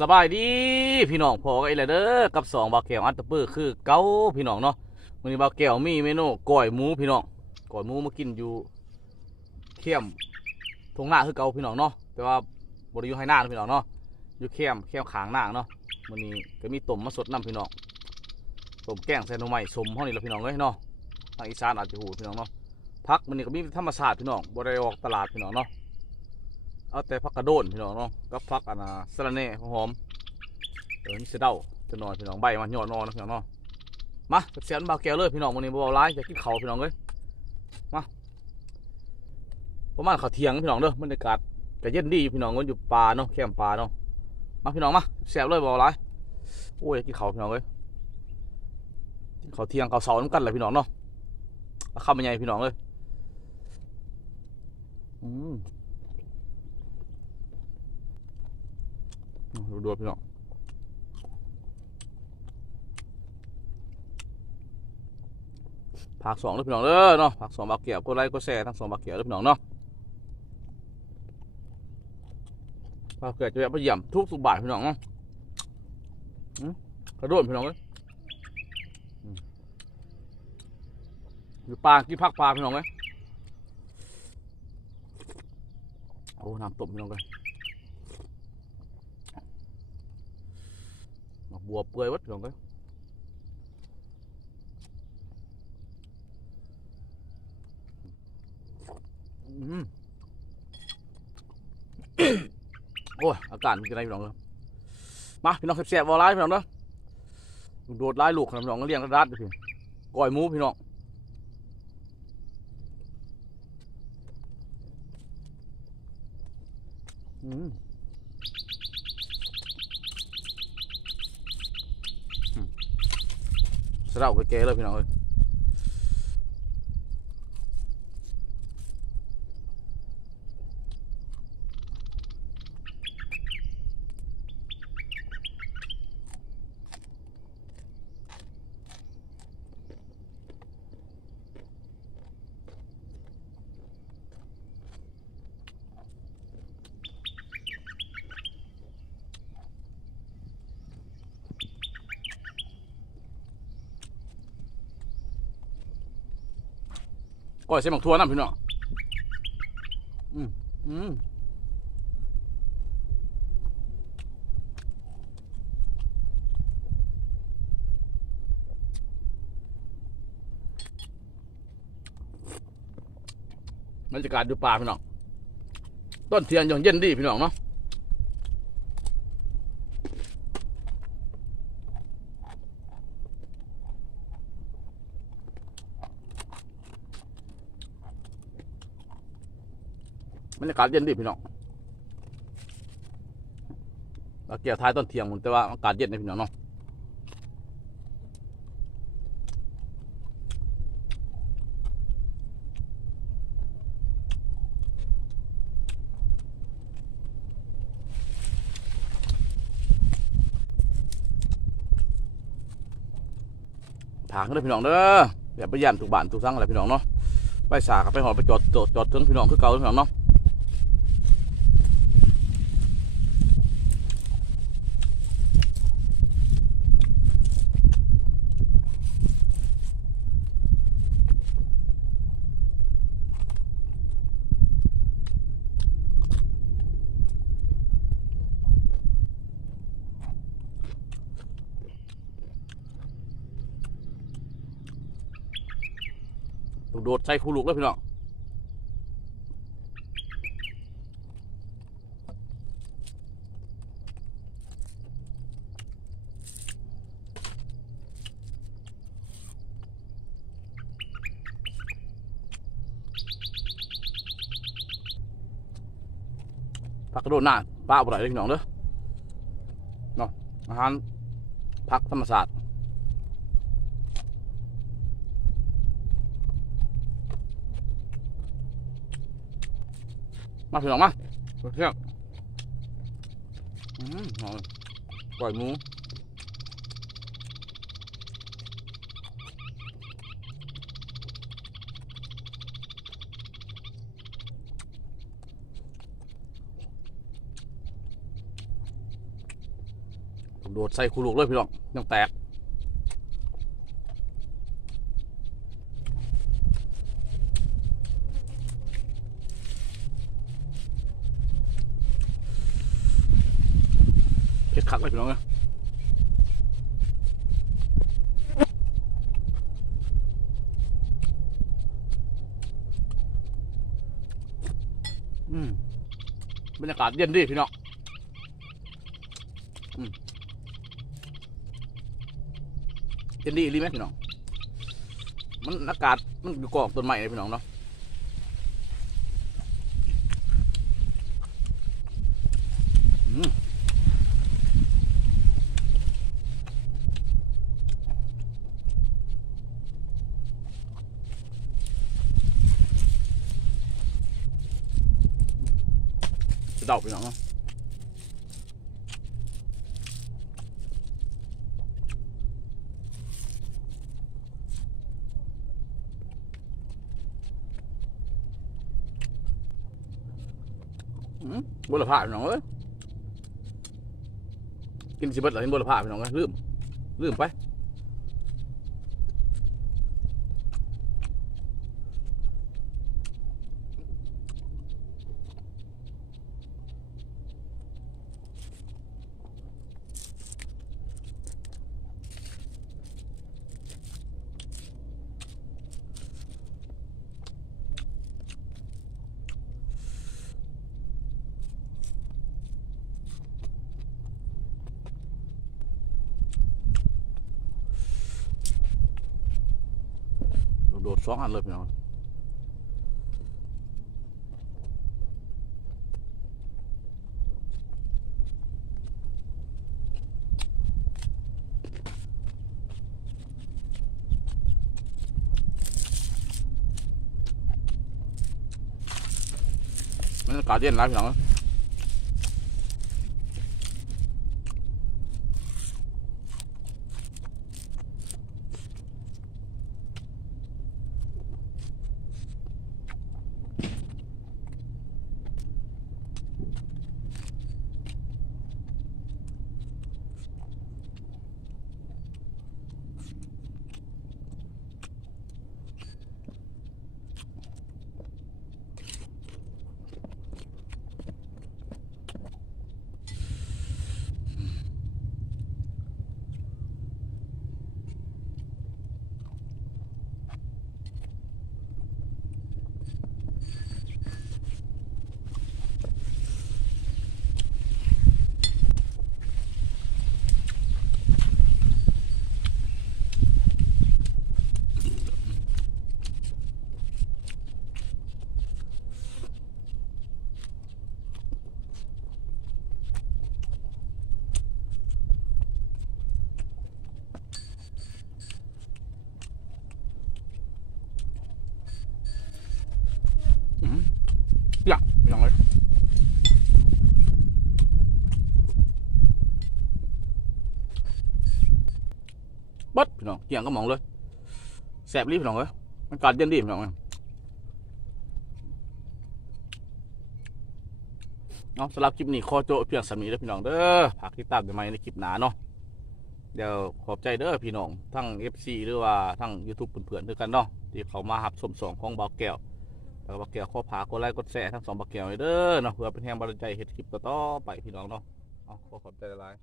สบายดีพี่น้องพอกันอีกแล้วเด้อกับสองบาวแก้วอัตเตอร์เปอร์คือเก้าพี่น้องเนาะวันนี้บาวแก้วมีเมนูก้อยหมูพี่น้องก้อยหมูมากินอยู่เข้มทงหน้าคือเก้าพี่น้องเนาะแต่ว่าบริยูให้หน้าพี่น้องเนาะอยู่เข้มเข้มขางหน้าเนาะวันนี้ก็มีต้มมาสดน้ำพี่น้องต้มแกงใส่หน่อไม้สมห้องนี้แหละพี่น้องเลยเนาะทางอีสานอาจจะหูพี่น้องเนาะพักมันนี่ก็มีธรรมชาติพี่น้องบริออกตลาดพี่น้องเนาะ เอาแต่ผักกระโดนพี่น้องเนาะกับผักอันน่ะสะระแหน่หอมๆเดี๋ยวนี่เสเดาจะนอนพี่น้องใบมันยอดนอนนะพี่น้องเนาะมาเสียนบาแก้วเลยพี่น้องวันนี้บ่าวร้ายจะกินเขาพี่น้องเลยมาประมาณเขาวเทียงพี่น้องเด้อบรรยากาศก็เย็นดีพี่น้องก็อยู่ป่าเนาะแคมป์ป่าเนาะมาพี่น้องมาแซ่บเลยบ่าวร้ายโอ้ยอยากกินเขาพี่น้องเลยกินเขาวเทียงเขาวเสาร์น้ำกันเลยพี่น้องเนาะข้าวมันใหญ่พี่น้องเลยอืม ดูดูพี่น้องผักสองเด้อพี่น้องเด้อเนาะผักสองบักเกี่ยวก็ไล่ก็แซ่ทั้งสองบักเกี่ยวเด้อพี่น้องเนาะผักเกี่ยวจะแบบไปเยี่ยมทุกสุบาทพี่น้องเนาะกระโดดพี่น้องเลยอือปลากินผักปลาพี่น้องเลยโอ้น้ำต้มพี่น้องเลย mặt bùa bươi bất rồi cái Ừm. โอ้ยอากาศมันจะได้พี่น้องเลยมาพี่น้องแซ่บๆวอลไลพี่น้องเด้อโดดไล่ลูกพี่น้องก็เลี้ยงระดัดพี่ก้อยมูพี่น้องอืม สะเดาไปเกเลยพี่น้องเอ้ย ก้อยเส้นหมักทั่วน้ำพี่น้องอืมอืมบรรยากาศดูป่าพี่น้อง ต้นเทียนยังเย็นดีพี่น้องเนาะ รยากาศเย็นดีพี่น้องเราเกี่ยวท้ายต้นเทียงหมดแต่ว่าอากาศเย็นนะพี่น้องเนาะถางกันเลยพี่น้องเด้ออย่าไปย่านทุกบ้านทุกซังอะไรพี่น้องเนาะไปสากับไปหอดไปจอดจอดจอดถึงพี่น้องคือเก่าพี่น้องเนาะ โดดใส่คูลูกแล้วพี่น้องผักกระโดดหน้าป้าบ่ได้เลยพี่น้องเด้อเนาะอาหารผักธรรมศาสตร์ มาพี่น้องมาเที่ยงอืมหอมปล่อยหมูโดดใส่คูลูกเลยพี่น้องยังแตก เผ็ดคักเลยพี่น้องเอ้ยอืมบรรยากาศเย็นดีพี่น้องเย็นดีอีหลีไหมพี่น้อง มันอากาศมันอยู่กองต้นไม้เลยพี่น้องเนาะ เดาพี่น้องเนาะอืมบุรพาพี่น้องเอ้ยกินสิเบิดเหรอเห็นบุรพาพี่น้องเอ้ยลืมลืมไป โดดสองอันเลยพี่น้องบรรยากาศเย็นหลายพี่น้องเอ้ยอื้อหืออยากพี่น้องเลย บัดพี่น้องเกี่ยงก็มองเลยแสบรีบพี่น้องเลยมันกัดเย็นดีพี่น้องเอ้ยเนาะสำหรับคลิปนี้ขอโจเพียงสามีเด้อพี่น้องเด้อฝากติดตามกันใหม่ในคลิปหน้าเนาะเดี๋ยวขอบใจเด้อพี่น้องทั้ง FC หรือว่าทั้ง YouTube เพื่อนๆด้วยกันเนาะที่เขามาหับสมสองของเบาแก้วแล้วก็บักแก้วข้อผากดไลค์กดแชร์ทั้งสองบักแก้วเลเด้อเนาะเพื่อเป็นแรงบันดาลใจเฮ็ดคลิปต่อๆไปพี่น้องเนาะเอาขอขอบใจหลาย